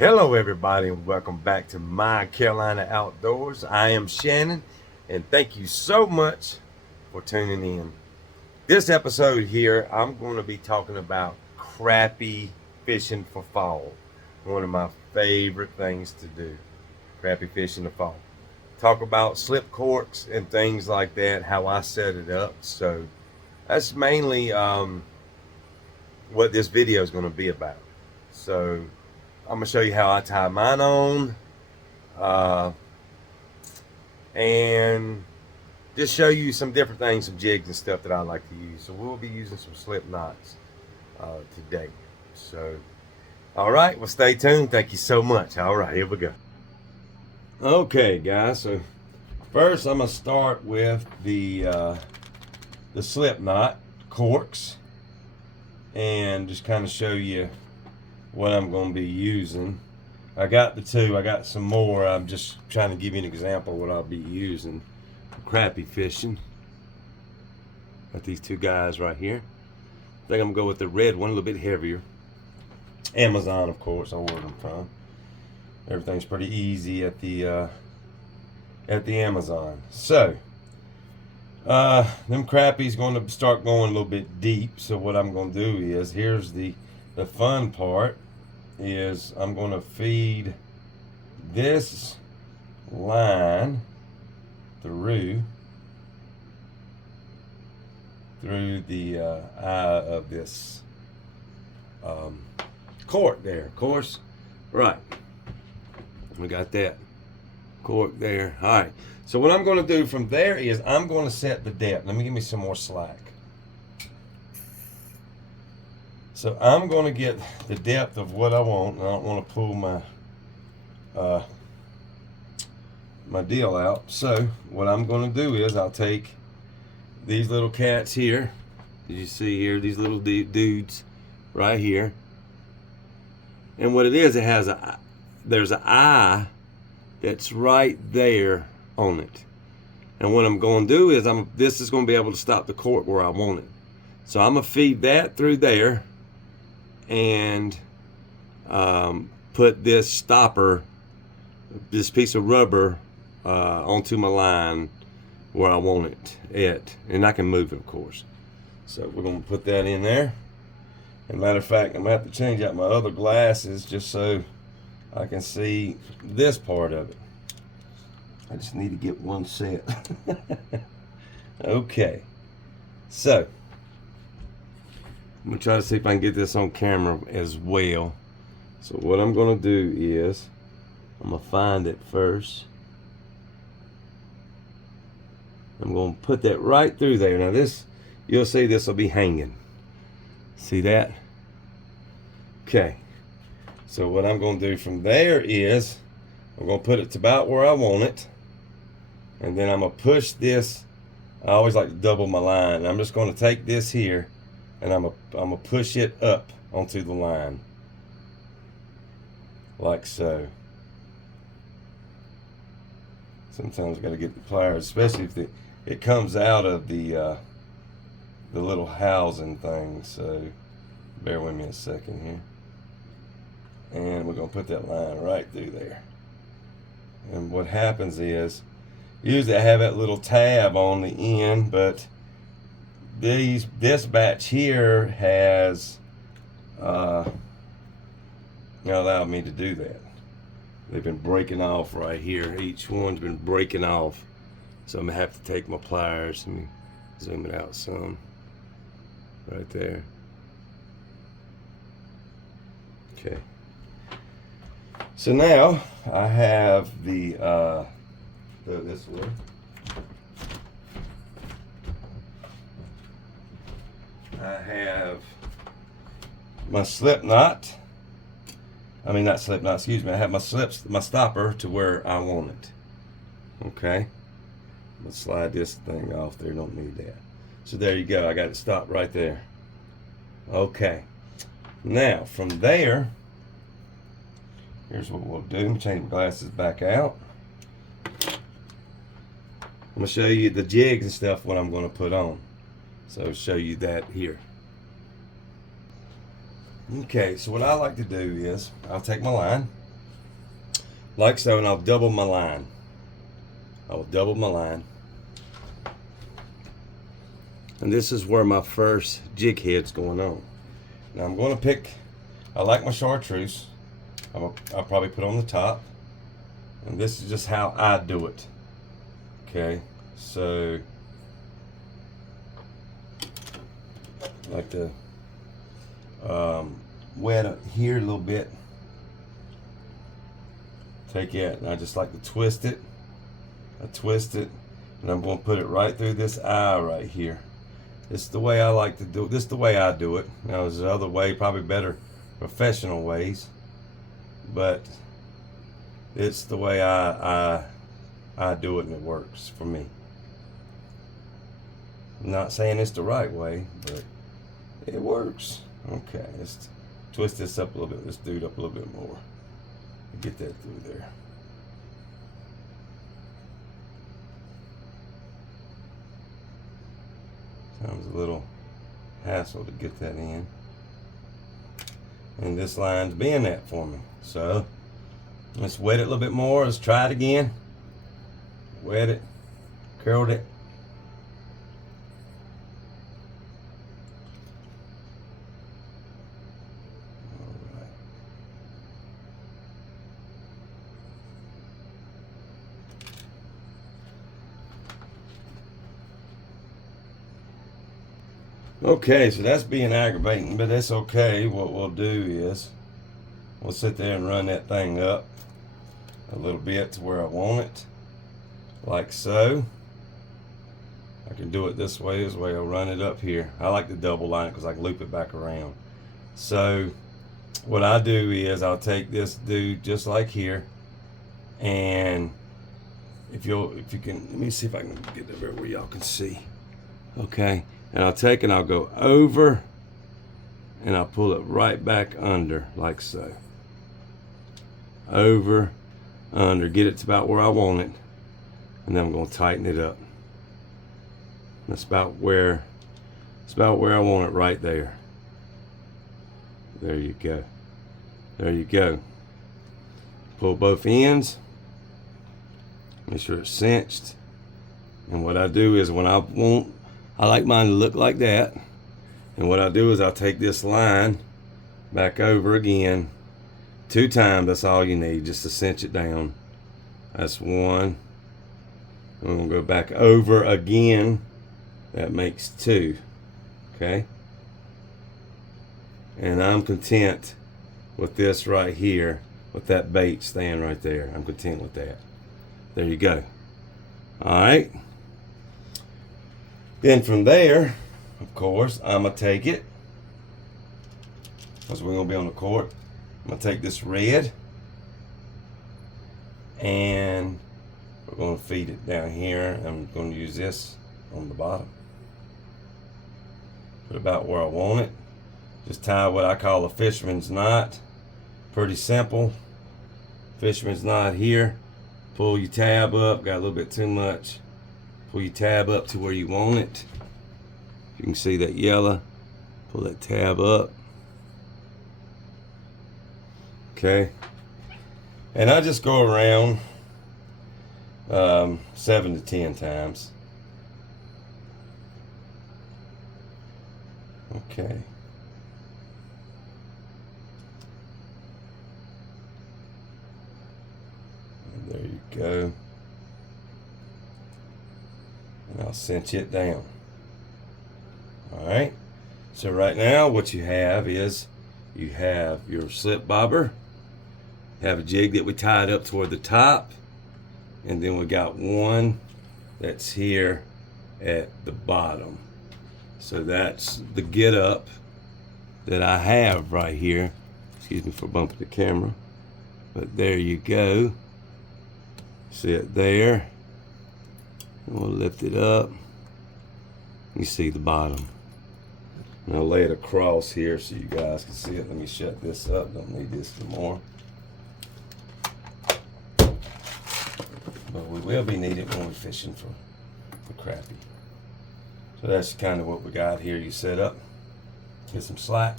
Hello everybody and welcome back to My Carolina Outdoors. I am Shannon and thank you so much for tuning in. This episode here I'm going to be talking about crappie fishing for fall. One of my favorite things to do. Crappie fishing in the fall. Talk about slip corks and things like that, how I set it up. So that's mainly what this video is going to be about. So I'm going to show you how I tie mine on and just show you some different things, some jigs and stuff that I like to use. So we'll be using some slip knots today. So, all right, well, stay tuned. Thank you so much. All right, here we go. Okay, guys, so first I'm going to start with the slip knot corks and just kind of show you what I'm going to be using. I got the two. I got some more. I'm just trying to give you an example of what I'll be using for crappie fishing. Got these two guys right here. I think I'm going to go with the red one, a little bit heavier. Amazon, of course, I ordered them from. Everything's pretty easy at the Amazon. So, them crappies going to start going a little bit deep. So what I'm going to do is, here's the fun part, is I'm going to feed this line through the eye of this cork there. Of course, right, we got that cork there. All right, so what I'm going to do from there is I'm going to set the depth. Let me give me some more slack. So I'm going to get the depth of what I want. I don't want to pull my deal out. So what I'm going to do is I'll take these little cats here. As you see here, these little dudes right here. And what it is, it has there's an eye that's right there on it. And what I'm going to do is this is going to be able to stop the cork where I want it. So I'm going to feed that through there and put this stopper, this piece of rubber onto my line where I want it and I can move it, of course. So we're going to put that in there. And matter of fact, I'm going to have to change out my other glasses just so I can see this part of it. I just need to get one set. Okay, so I'm going to try to see if I can get this on camera as well. So what I'm going to do is I'm going to find it first. I'm going to put that right through there. Now this, you'll see this will be hanging. See that? Okay. So what I'm going to do from there is I'm going to put it to about where I want it. And then I'm going to push this. I always like to double my line. I'm just going to take this here and I'm gonna push it up onto the line, like so. Sometimes I got to get the pliers, especially if it comes out of the little housing thing. So bear with me a second here, and we're gonna put that line right through there. And what happens is, usually I have that little tab on the end, but this batch here has allowed me to do that. They've been breaking off right here. Each one's been breaking off. So I'm gonna have to take my pliers. Let me zoom it out some. Right there. Okay. So now I have this one. I have my slip knot. I mean, not slip knot, excuse me. I have my stopper to where I want it. Okay. I'm going to slide this thing off there. Don't need that. So there you go. I got it stopped right there. Okay. Now, from there, here's what we'll do. Let me change my glasses back out. I'm going to show you the jigs and stuff, what I'm going to put on. So I'll show you that here. Okay, so what I like to do is I'll take my line like so, and I'll double my line. I will double my line. And this is where my first jig head's going on. Now I'm going to pick, I like my chartreuse. I'll probably put on the top. And this is just how I do it. Okay, so I like to wet it here a little bit. Take it, and I just like to twist it. I twist it, and I'm going to put it right through this eye right here. This is the way I like to do it. This is the way I do it. Now there's another way, probably better professional ways, but it's the way I do it, and it works for me. I'm not saying it's the right way, but it works. Okay, let's twist this up a little bit. Let's do it up a little bit more. Get that through there. Sounds a little hassle to get that in. And this line's being that for me. So let's wet it a little bit more. Let's try it again. Wet it, curled it. Okay, so that's being aggravating, but that's okay. What we'll do is we'll sit there and run that thing up a little bit to where I want it, like so. I can do it this way as well. Run it up here. I like the double line because I can loop it back around. So what I do is I'll take this dude just like here, and if you can, let me see if I can get it over where y'all can see. Okay. And I'll take and I'll go over and I'll pull it right back under like so. Over, under, get it to about where I want it. And then I'm going to tighten it up. That's about where I want it, right there. There you go. There you go. Pull both ends. Make sure it's cinched. And what I do is when I like mine to look like that. And what I'll do is I'll take this line back over again 2 times. That's all you need, just to cinch it down. That's 1. And we're going to go back over again. That makes 2. Okay? And I'm content with this right here, with that bait staying right there. I'm content with that. There you go. All right. Then from there, of course, I'm going to take it, because we're going to be on the court. I'm going to take this red, and we're going to feed it down here. I'm going to use this on the bottom. Put about where I want it. Just tie what I call a fisherman's knot. Pretty simple. Fisherman's knot here. Pull your tab up. Got a little bit too much. Pull your tab up to where you want it. You can see that yellow. Pull that tab up. Okay. And I just go around 7 to 10 times. Okay. And there you go. And I'll cinch it down. Alright, so right now what you have is you have your slip bobber, have a jig that we tied up toward the top, and then we got one that's here at the bottom. So that's the get up that I have right here. Excuse me for bumping the camera, but there you go. See it there. And we'll lift it up. You see the bottom. And I'll lay it across here so you guys can see it. Let me shut this up. Don't need this anymore. But we will be needing when we're fishing for crappie. So that's kind of what we got here. You set up. Get some slack.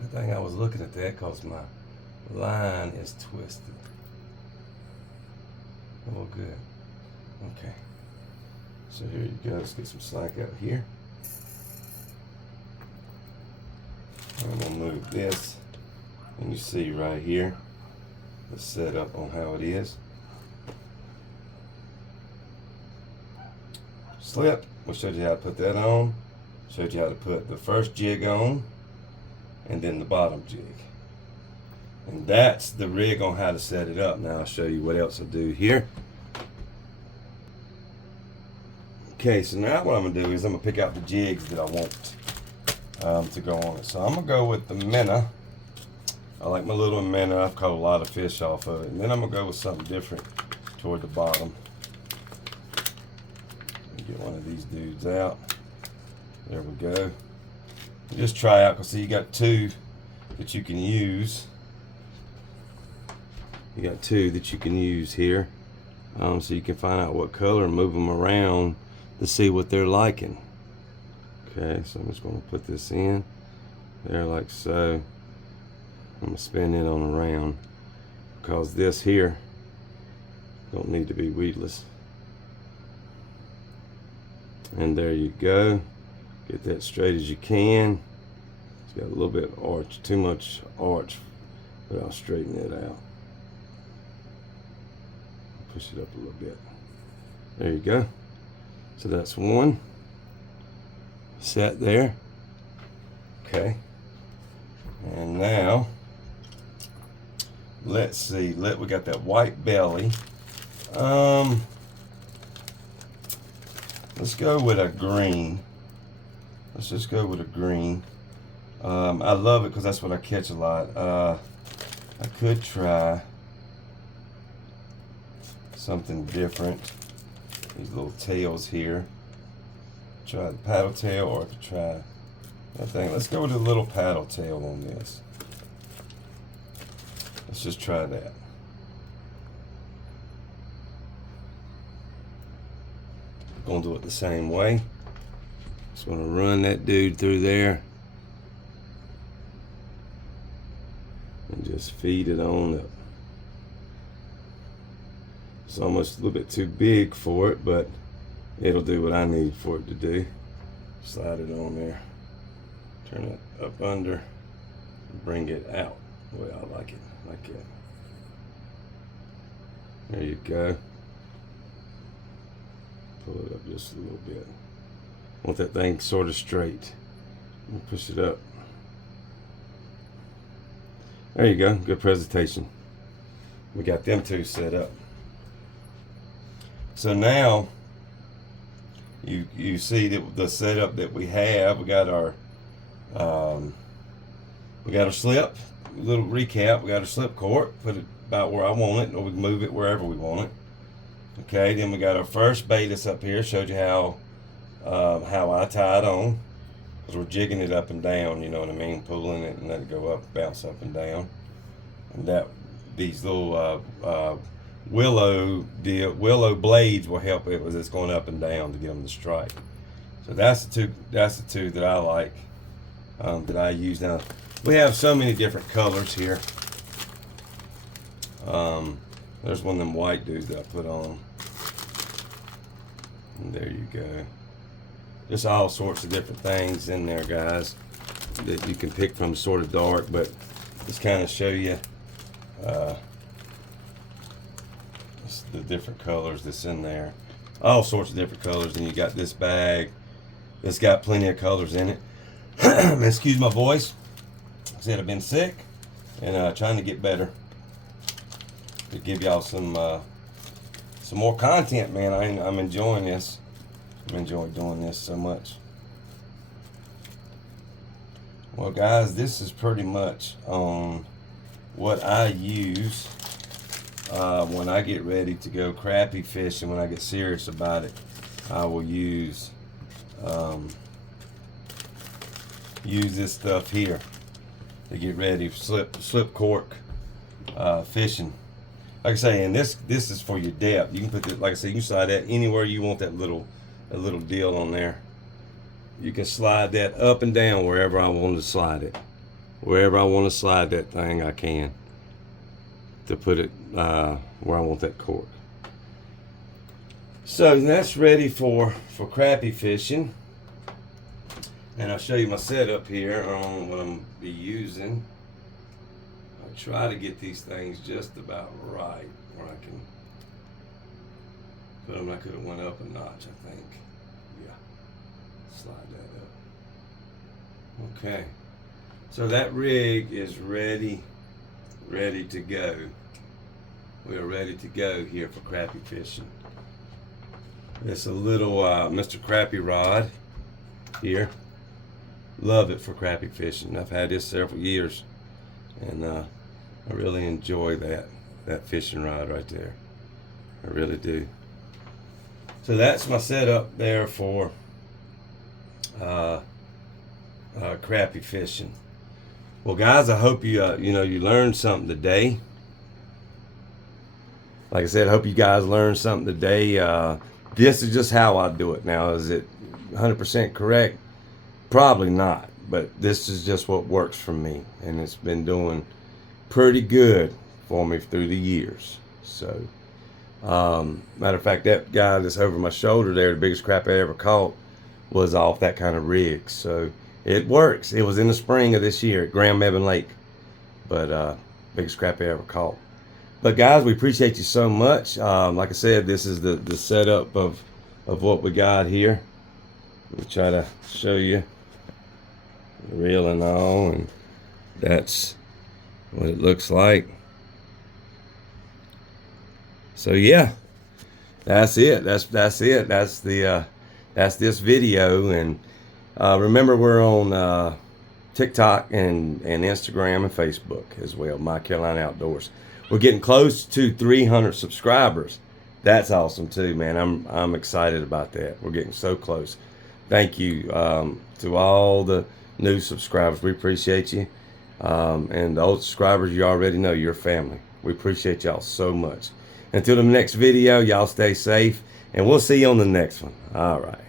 Good thing I was looking at that because my line is twisted. Oh, good. Okay. So here you go. Let's get some slack out here. I'm gonna move this, and you see right here the setup on how it is. Slip. We showed you how to put that on. Showed you how to put the first jig on, and then the bottom jig. And that's the rig on how to set it up. Now I'll show you what else I do here. Okay, so now what I'm gonna do is I'm gonna pick out the jigs that I want to go on it. So I'm gonna go with the minnow. I like my little minnow. I've caught a lot of fish off of it. And then I'm gonna go with something different toward the bottom. Get one of these dudes out. There we go. Just try out, because see, you got two that you can use. You got two that you can use here. So you can find out what color and move them around to see what they're liking. Okay, so I'm just going to put this in there like so. I'm going to spin it on around, because this here don't need to be weedless. And there you go. Get that straight as you can. It's got a little bit of arch, too much arch, but I'll straighten it out. Push it up a little bit. There you go. So that's one set there. Okay. And now let's see. We got that white belly. Let's go with a green. Let's just go with a green. I love it because that's what I catch a lot. I could try something different. These little tails here. Try the paddle tail, or I could try that thing. Let's go with a little paddle tail on this. Let's just try that. Gonna do it the same way. Just gonna run that dude through there and just feed it on up. It's almost a little bit too big for it, but it'll do what I need for it to do. Slide it on there, turn it up under, and bring it out the way I like it, like that. There you go. Pull it up just a little bit. Want that thing sort of straight. We'll push it up. There you go. Good presentation. We got them two set up. So now you see that the setup that we have. We got our slip. A little recap. We got our slip cork. Put it about where I want it, or we can move it wherever we want it. Okay, then we got our first bait that's up here. Showed you how I tie it on, because we're jigging it up and down. You know what I mean? Pulling it and let it go up, bounce up and down. And that these little willow blades will help it as it's going up and down to get them to strike. So that's the two that I like, that I use. Now we have so many different colors here. There's one of them white dudes that I put on. And there you go. Just all sorts of different things in there, guys, that you can pick from. Sort of dark, but just kind of show you the different colors that's in there. All sorts of different colors. And you got this bag that's got plenty of colors in it. Excuse my voice. Like I said, I've been sick and trying to get better, to give y'all some more content, man. I'm enjoying this. I'm enjoying doing this so much. Well, guys, this is pretty much on what I use when I get ready to go crappie fishing. When I get serious about it, I will use this stuff here to get ready for slip cork fishing. Like I say, and this is for your depth. You can put it, like I say, you can slide that anywhere you want. That little deal on there. You can slide that up and down wherever I want to slide it. Wherever I want to slide that thing, I can. to put it where I want that cork. So that's ready for crappie fishing. And I'll show you my setup here on what I'm going to be using. I try to get these things just about right where I can put them. I could have went up a notch, I think. Yeah, slide that up. Okay, so that rig is ready to go. We are ready to go here for crappie fishing. It's a little Mr. Crappie rod here. Love it for crappie fishing. I've had this several years, and I really enjoy that fishing rod right there. I really do. So that's my setup there for crappie fishing. Well, guys, I hope you you learned something today. Like I said, I hope you guys learned something today. This is just how I do it. Now, is it 100% correct? Probably not, but this is just what works for me, and it's been doing pretty good for me through the years. So, matter of fact, that guy that's over my shoulder there, the biggest crap I ever caught, was off that kind of rig. So it works. It was in the spring of this year at Grand Mebane Lake, but biggest crap I ever caught. But guys, we appreciate you so much. Like I said, this is the setup of what we got here. Let me try to show you the reel and all, and that's what it looks like. So yeah, that's it. That's it. That's this video. And remember, we're on TikTok and Instagram and Facebook as well. My Carolina Outdoors. We're getting close to 300 subscribers. That's awesome too, man. I'm excited about that. We're getting so close. Thank you to all the new subscribers. We appreciate you. And the old subscribers, you already know you're family. We appreciate y'all so much. Until the next video, y'all stay safe, and we'll see you on the next one. All right.